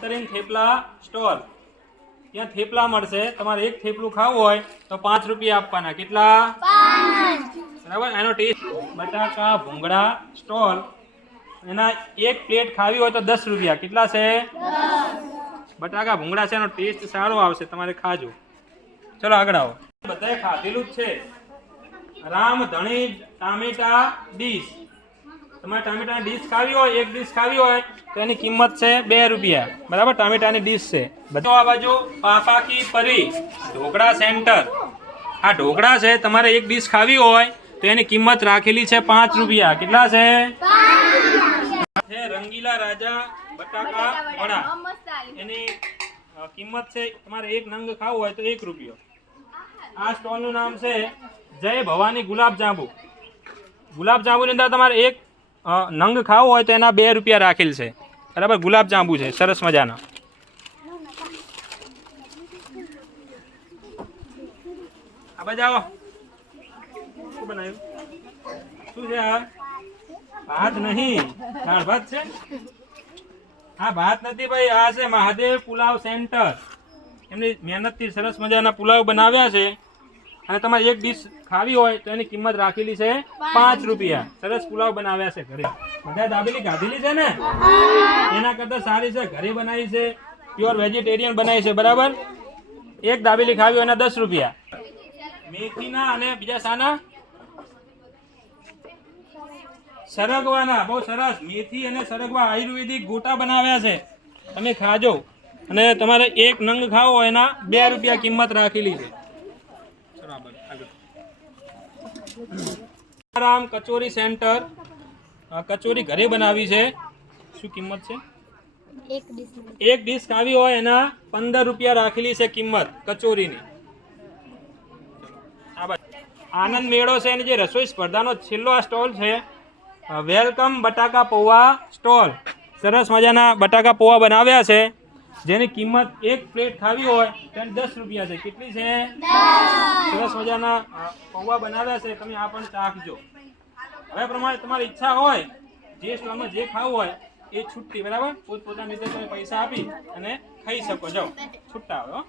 નવતરીન thepla stall, ત્યાં થેપલા મળશે. તમારે એક થેપલું ખાવું હોય તો 5 રૂપિયા આપવાના. કેટલા? 5. બરાબર. એનો ટેસ્ટ બટાકા ભૂંગળા સ્ટોલ, એના એક પ્લેટ ખાવી હોય તો 10 રૂપિયા. કેટલા છે? 10. બટાકા ભૂંગળા છે, એનો ટેસ્ટ સારો આવશે, તમારે ખાજો. ચલો આગળ આવો. બધાએ ખાધેલું જ છે. રામ ધણી ટામેટા ડીશ. તમારે ટામેટાની ડીશ ખાવી હોય, એક ડીશ ખાવી હોય તો એની કિંમત છે 2 રૂપિયા. બરાબર. ટામેટાની ડીશ છે. બધો આ બાજુ પાપા કી પરી ઢોકળા સેન્ટર. આ ઢોકળા છે, તમારે એક ડીશ ખાવી હોય તો એની કિંમત રાખેલી છે 5 રૂપિયા. કેટલા છે? 5. રંગીલા રાજા બટાકા વડા, એની કિંમત છે, તમારે એક નંગ ખાવું હોય તો 1 રૂપિયો. આ સ્ટોલનું નામ છે જય ભવાની ગુલાબ જાંબુ. ગુલાબ જાંબુની અંદર તમારે એક નંગ ખાવું હોય તો એના 2 રૂપિયા રાખેલ છે. બરાબર. ગુલાબ જાંબુ છે, સરસ મજાના. આ બાજુ આવો. શું બનાવ્યું? શું છે આ? ભાત નહીં, દાળ ભાત છે. હા, ભાત નથી ભાઈ, આ છે મહાદેવ પુલાવ સેન્ટર. એમની મહેનતથી સરસ મજાના પુલાવ બનાવ્યા છે, અને તમારે એક ડીશ ખાવી હોય તો એની કિંમત રાખેલી છે 5 રૂપિયા. સરસ પુલાવ બનાવ્યા છે ઘરે. બધા દાબેલી ખાધેલી છે ને? એના કરતા સારી છે, ઘરે બનાવી છે, પ્યોર વેજીટેરિયન બનાવી છે. બરાબર. એક દાબેલી ખાવી હોય એના 10 રૂપિયા. મેથીના અને બીજા સાના સરગવાના, બહુ સરસ. મેથી અને સરગવા આયુર્વેદિક ગોટા બનાવ્યા છે, તમે ખાજો. અને તમારે એક નંગ ખાવો હોય એના 2 રૂપિયા કિંમત રાખેલી છે. રામ કચોરી સેન્ટર, કચોરી ઘરે બનાવી છે. શું કિંમત છે? એક ડીશ ખાવી હોય એના 15 રૂપિયા રાખેલી છે કિંમત કચોરીની. આનંદ મેળો છે, એની જે રસોઈ સ્પર્ધાનો છેલ્લો આ સ્ટોલ છે. વેલકમ બટાકા પૌવા સ્ટોલ. સરસ મજાના બટાકા પૌવા બનાવ્યા છે, જેની કિંમત એક પ્લેટ ખાવી હોય તો 10 રૂપિયા છે. કેટલી છે? 10. સરસ મજાના પૌવા બનાવ્યા છે, તમે આ પણ ચાખજો. હવે પ્રમાણે તમારી ઈચ્છા હોય, જે સ્ટોલમાં જે ખાવું હોય એ છૂટતી. બરાબર. પોતપોતાની રીતે તમે પૈસા આપી અને ખાઈ શકો. જાઓ, છૂટા હોય.